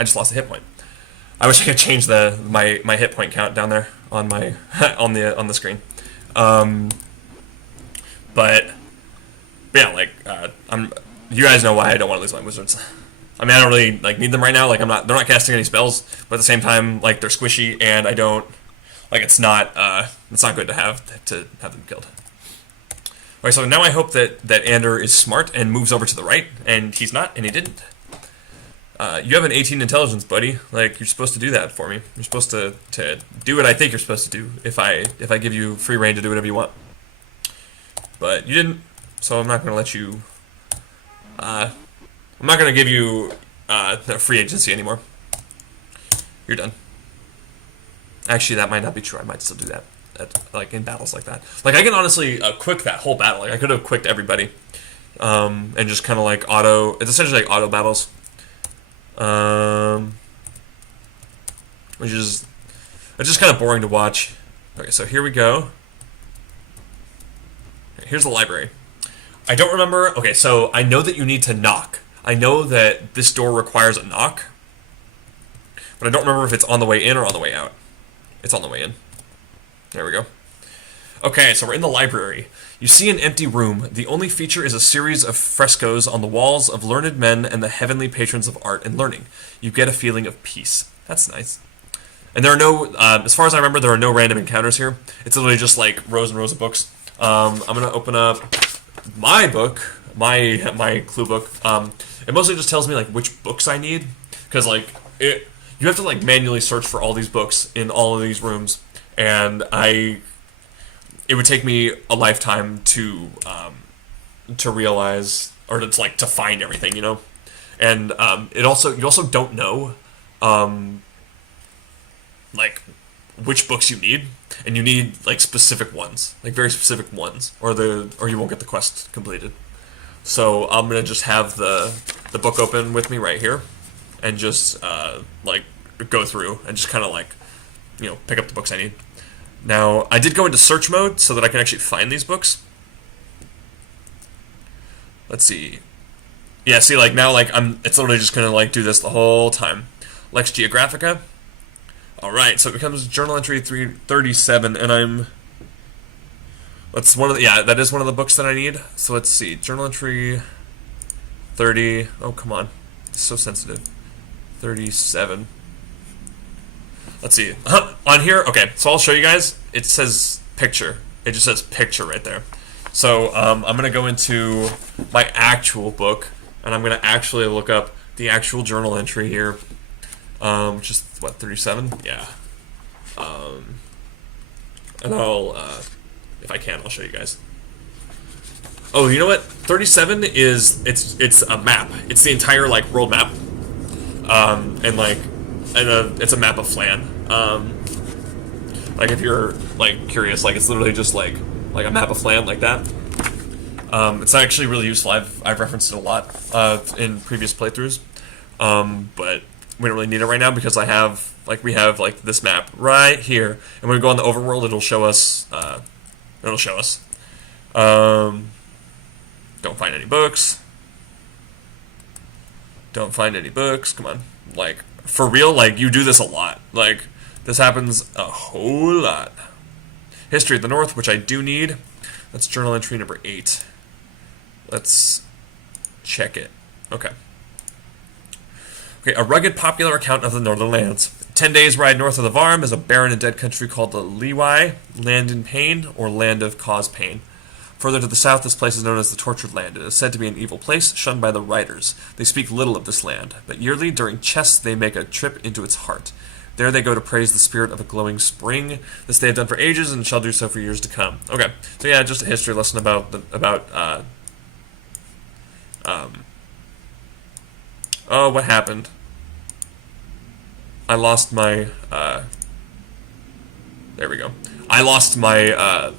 I just lost a hit point. I wish I could change my hit point count down there on my on the screen. Um, but yeah, like I'm. You guys know why I don't want to lose my wizards. I mean, I don't really like need them right now. Like they're not casting any spells, but at the same time, like they're squishy, and I don't like it's not good to have them killed. Alright, so now I hope that Ander is smart and moves over to the right, and he's not, and he didn't. You have an 18 intelligence, buddy. Like, you're supposed to do that for me. You're supposed to do what I think you're supposed to do if I give you free reign to do whatever you want. But you didn't, so I'm not going to let you... I'm not going to give you free agency anymore. You're done. Actually, that might not be true. I might still do that. Like in battles like that. Like I can honestly quick that whole battle. Like I could have quicked everybody, and just kind of like auto. It's essentially like auto battles, which is it's just kind of boring to watch. Okay, so here we go. Here's the library. I don't remember. Okay, so I know that you need to knock. I know that this door requires a knock, but I don't remember if it's on the way in or on the way out. It's on the way in. There we go. Okay, so we're in the library. You see an empty room. The only feature is a series of frescoes on the walls of learned men and the heavenly patrons of art and learning. You get a feeling of peace. That's nice. And there are no, as far as I remember, there are no random encounters here. It's literally just like rows and rows of books. I'm going to open up my book, my clue book. It mostly just tells me like which books I need. Because like, you have to like manually search for all these books in all of these rooms. And it would take me a lifetime to realize, or to find everything, you know. And you also don't know, like which books you need, and you need like specific ones, like very specific ones, or you won't get the quest completed. So I'm gonna just have the book open with me right here, and just like go through and just kind of like, you know, pick up the books I need. Now, I did go into search mode so that I can actually find these books. Let's see. Yeah, see, like, now, like, it's literally just gonna, like, do this the whole time. Lex Geographica. Alright, so it becomes journal entry 337, and that's one of the, yeah, that is one of the books that I need. So let's see, journal entry 30, oh, come on. It's so sensitive. 37. Let's see. On here, okay, so I'll show you guys. It says picture. It just says picture right there. So I'm going to go into my actual book, and I'm going to actually look up the actual journal entry here, which is, what, 37? Yeah. And I'll, if I can, I'll show you guys. Oh, you know what? 37 is, it's a map. It's the entire, like, world map. And, like, it's a map of Flan. Like if you're like curious, like it's literally just like a map of Flan like that. It's actually really useful. I've referenced it a lot in previous playthroughs, but we don't really need it right now because we have like this map right here, and when we go on the overworld, it'll show us. Don't find any books. Don't find any books. Come on, like. For real, like, you do this a lot. Like, this happens a whole lot. History of the North, which I do need. That's journal entry number 8. Let's check it. Okay. Okay, a rugged popular account of the Northern Lands. 10 days' ride north of the Varm is a barren and dead country called the Lewai, Land in Pain, or Land of Cause Pain. Further to the south, this place is known as the Tortured Land. It is said to be an evil place, shunned by the riders. They speak little of this land, but yearly, during chess, they make a trip into its heart. There they go to praise the spirit of a glowing spring. This they have done for ages and shall do so for years to come. Okay, so yeah, just a history lesson about oh, what happened? I lost my, there we go. I lost my,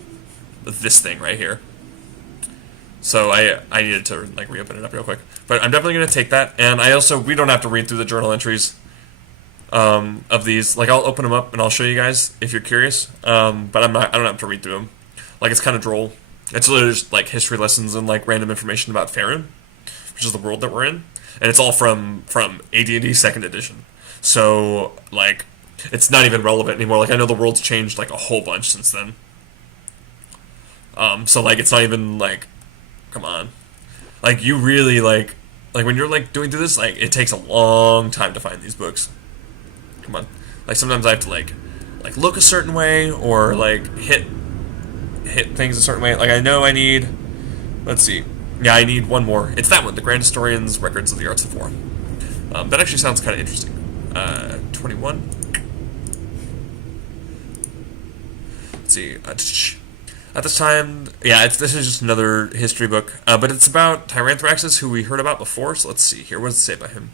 this thing right here. So I needed to like reopen it up real quick. But I'm definitely going to take that. And we don't have to read through the journal entries of these. Like, I'll open them up and I'll show you guys if you're curious. But I don't have to read through them. Like, it's kind of droll. It's literally just like history lessons and like random information about Faerun, which is the world that we're in. And it's all from AD&D 2nd edition. So, like, it's not even relevant anymore. Like, I know the world's changed, like, a whole bunch since then. So, like, it's not even, like, come on. Like, you really, like, when you're, like, doing through this, like, it takes a long time to find these books. Come on. Like, sometimes I have to, like look a certain way, or, like, hit things a certain way. Like, I know I need, let's see. Yeah, I need one more. It's that one, the Grand Historian's Records of the Arts of War. That actually sounds kind of interesting. 21. Let's see. At this time, yeah, this is just another history book, but it's about Tyranthraxus, who we heard about before, so let's see here. What does it say about him?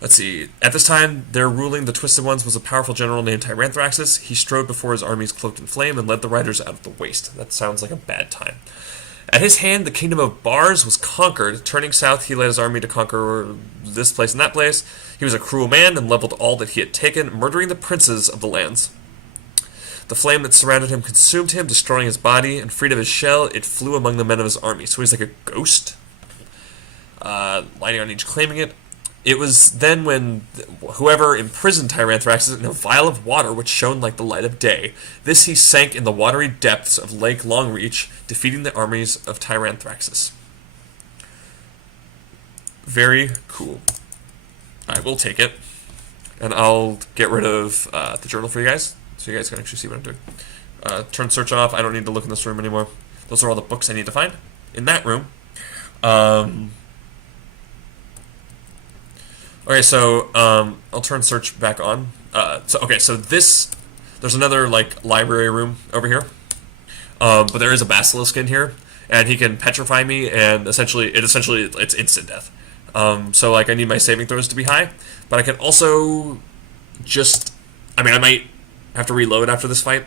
Let's see. At this time, their ruling the Twisted Ones was a powerful general named Tyranthraxus. He strode before his armies cloaked in flame and led the riders out of the waste. That sounds like a bad time. At his hand, the kingdom of Bars was conquered. Turning south, he led his army to conquer this place and that place. He was a cruel man and leveled all that he had taken, murdering the princes of the lands. The flame that surrounded him consumed him, destroying his body, and freed of his shell, it flew among the men of his army. So he's like a ghost, lighting on each, claiming it. It was then when whoever imprisoned Tyranthraxus in a vial of water which shone like the light of day. This he sank in the watery depths of Lake Longreach, defeating the armies of Tyranthraxus. Very cool. I will take it, and I'll get rid of the journal for you guys, so you guys can actually see what I'm doing. Turn search off. I don't need to look in this room anymore. Those are all the books I need to find in that room. Okay, so I'll turn search back on. So there's another like library room over here, but there is a basilisk in here, and he can petrify me, and essentially it's instant death. So like I need my saving throws to be high, but I can also I might have to reload after this fight,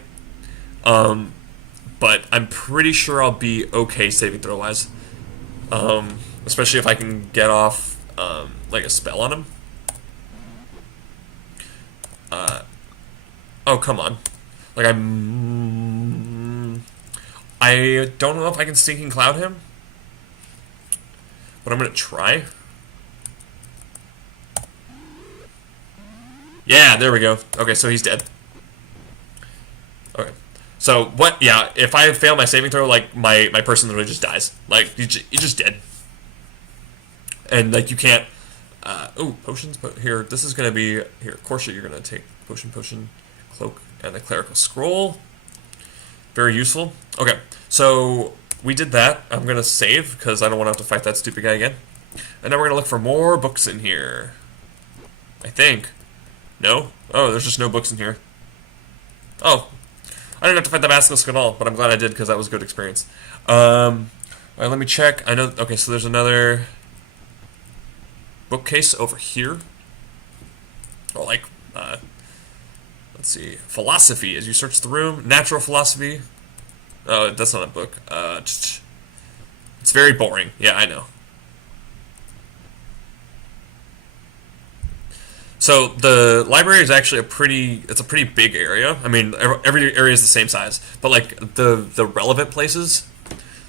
but I'm pretty sure I'll be okay saving throw wise, especially if I can get off like a spell on him. Oh, come on. Like, I don't know if I can Stinking Cloud him, but I'm gonna try. Yeah, there we go. Okay, so he's dead. Okay. So, what, yeah, if I fail my saving throw, like, my person literally just dies. Like, he's just dead. And, like, you can't, potions, but here, this is gonna be, here, Corsia, you're gonna take potion, cloak, and a clerical scroll. Very useful. Okay, so we did that. I'm gonna save, because I don't want to have to fight that stupid guy again. And now we're gonna look for more books in here. I think. No? Oh, there's just no books in here. Oh. I didn't have to fight the basilisk at all, but I'm glad I did, because that was a good experience. Alright, let me check. I know, okay, so there's another bookcase over here. Oh, like, let's see. Philosophy. As you search the room, natural philosophy. Oh, that's not a book. It's very boring. Yeah, I know. So the library is actually it's a pretty big area. I mean, every area is the same size, but like the relevant places,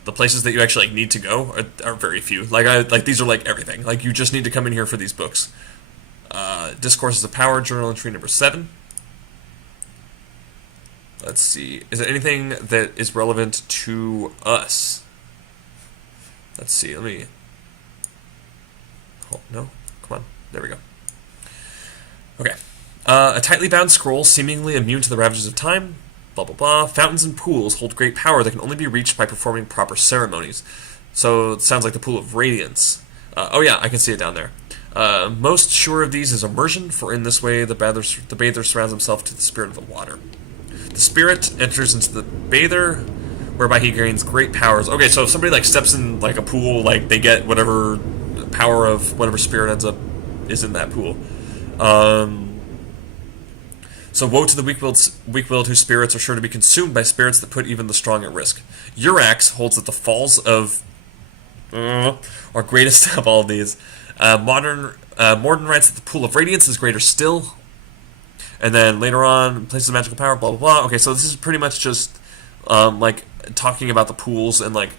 the places that you actually like need to go are very few. Like these are like everything. Like you just need to come in here for these books. Discourses of Power, journal entry number 7. Let's see. Is there anything that is relevant to us? Let's see. Let me. Oh, no. Come on. There we go. Okay. A tightly bound scroll, seemingly immune to the ravages of time. Blah, blah, blah. Fountains and pools hold great power that can only be reached by performing proper ceremonies. So it sounds like the pool of Radiance. Oh, yeah, I can see it down there. Most sure of these is immersion, for in this way the bather surrounds himself to the spirit of the water. The spirit enters into the bather, whereby he gains great powers. Okay, so if somebody like steps in like a pool, like they get whatever power of whatever spirit is in that pool. So woe to the weak-willed whose spirits are sure to be consumed by spirits that put even the strong at risk. Urax holds that the falls of are greatest of all of these. Morden writes that the pool of Radiance is greater still. And then later on, places of magical power, blah, blah, blah. Okay, so this is pretty much just, like, talking about the pools and, like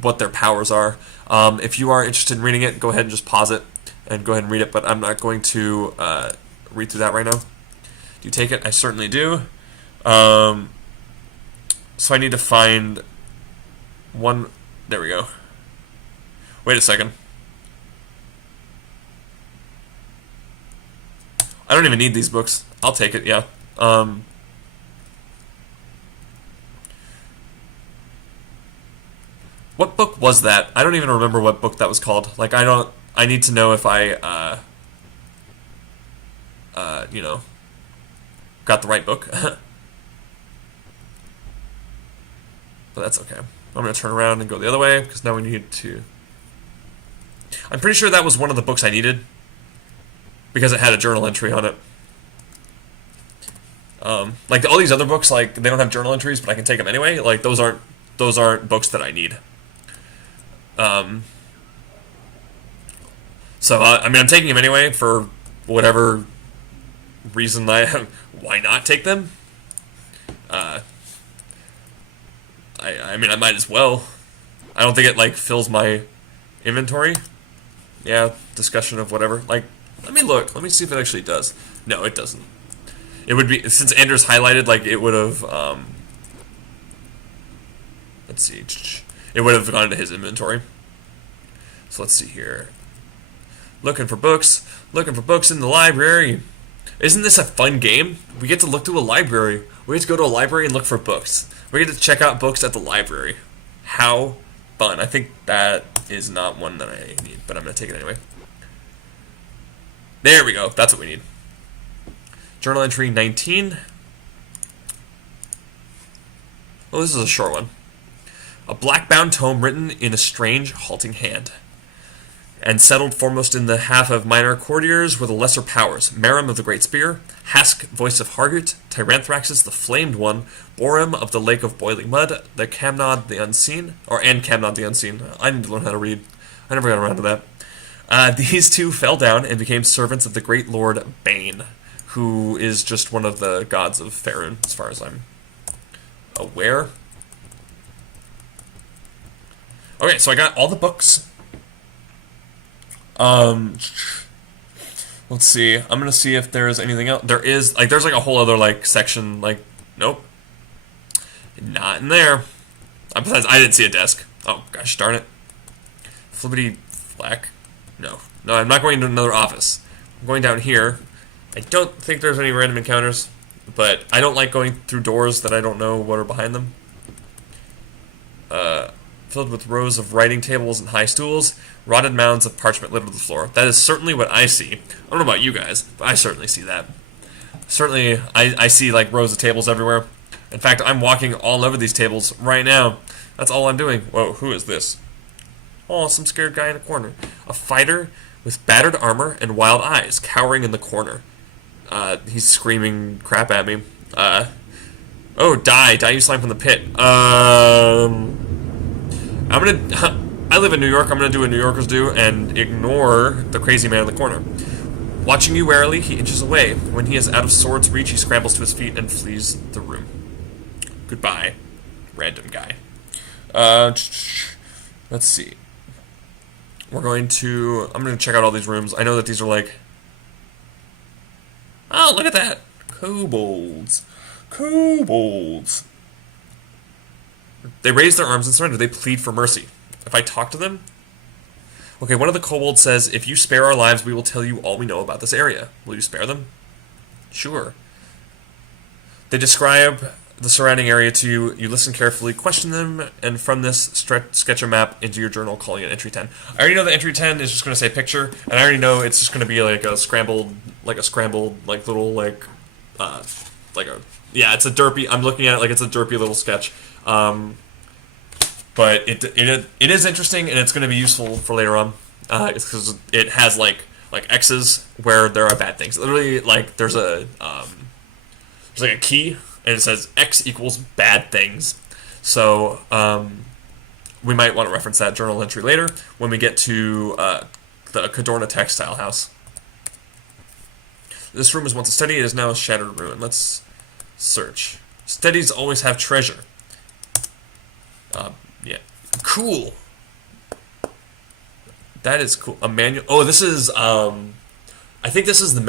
what their powers are. If you are interested in reading it, go ahead and just pause it and go ahead and read it, but I'm not going to read through that right now. Do you take it? I certainly do. So I need to find one. There we go. Wait a second. I don't even need these books. I'll take it, yeah. What book was that? I don't even remember what book that was called. Like, I need to know if I, you know, got the right book. But that's okay. I'm going to turn around and go the other way, because now we need to... I'm pretty sure that was one of the books I needed, because it had a journal entry on it. Like, all these other books, like, they don't have journal entries, but I can take them anyway. Like, those aren't books that I need. So, I mean, I'm taking them anyway for whatever reason why not take them? I mean, I might as well. I don't think it, like, fills my inventory. Yeah, discussion of whatever. Like, let me look. Let me see if it actually does. No, it doesn't. It would be, since Anders highlighted, like, it would have, let's see. It would have gone into his inventory. So let's see here. Looking for books in the library. Isn't this a fun game? We get to look through a library. We get to go to a library and look for books. We get to check out books at the library. How fun. I think that is not one that I need, but I'm going to take it anyway. There we go. That's what we need. Journal entry 19. Oh, this is a short one. A black-bound tome written in a strange, halting hand, and settled foremost in the half of minor courtiers were the lesser powers: Merim of the Great Spear, Hask, voice of Hargut, Tyranthraxus the Flamed One, Borim of the Lake of Boiling Mud, the Camnod the Unseen, and Camnod the Unseen. I need to learn how to read. I never got around to that. These two fell down and became servants of the great lord Bane, who is just one of the gods of Faerun, as far as I'm aware. Okay, so I got all the books. Let's see. I'm gonna see if there's anything else. There is, like, there's like a whole other, like, section, like, nope. Not in there. Besides, I didn't see a desk. Oh, gosh darn it. Flippity flack. No. No, I'm not going to another office. I'm going down here. I don't think there's any random encounters, but I don't like going through doors that I don't know what are behind them. Filled with rows of writing tables and high stools, rotted mounds of parchment littered the floor. That is certainly what I see. I don't know about you guys, but I certainly see that. Certainly, I see, like, rows of tables everywhere. In fact, I'm walking all over these tables right now. That's all I'm doing. Whoa, who is this? Oh, some scared guy in a corner. A fighter with battered armor and wild eyes, cowering in the corner. He's screaming crap at me. Oh, die, you slime from the pit. I live in New York. I'm gonna do what New Yorkers do and ignore the crazy man in the corner. Watching you warily, he inches away. When he is out of sword's reach, he scrambles to his feet and flees the room. Goodbye, random guy. Let's see. I'm gonna check out all these rooms. I know that these are like... Oh, look at that! Kobolds. Kobolds. They raise their arms and surrender. They plead for mercy. If I talk to them... Okay, one of the kobolds says, if you spare our lives, we will tell you all we know about this area. Will you spare them? Sure. They describe the surrounding area to you. You listen carefully, question them, and from this, sketch a map into your journal, calling it entry 10. I already know that entry 10 is just going to say picture, and I already know it's just going to be like a scrambled, like, little, like a... Yeah, it's a derpy... I'm looking at it like it's a derpy little sketch. But it is interesting, and it's going to be useful for later on. It's because it has like X's where there are bad things. Literally, like there's like a key, and it says X equals bad things. So we might want to reference that journal entry later when we get to the Cadorna textile house. This room was once a study. It is now a shattered ruin. Let's search. Studies always have treasure. Yeah. Cool. That is cool. A manual. Oh, this is I think this is the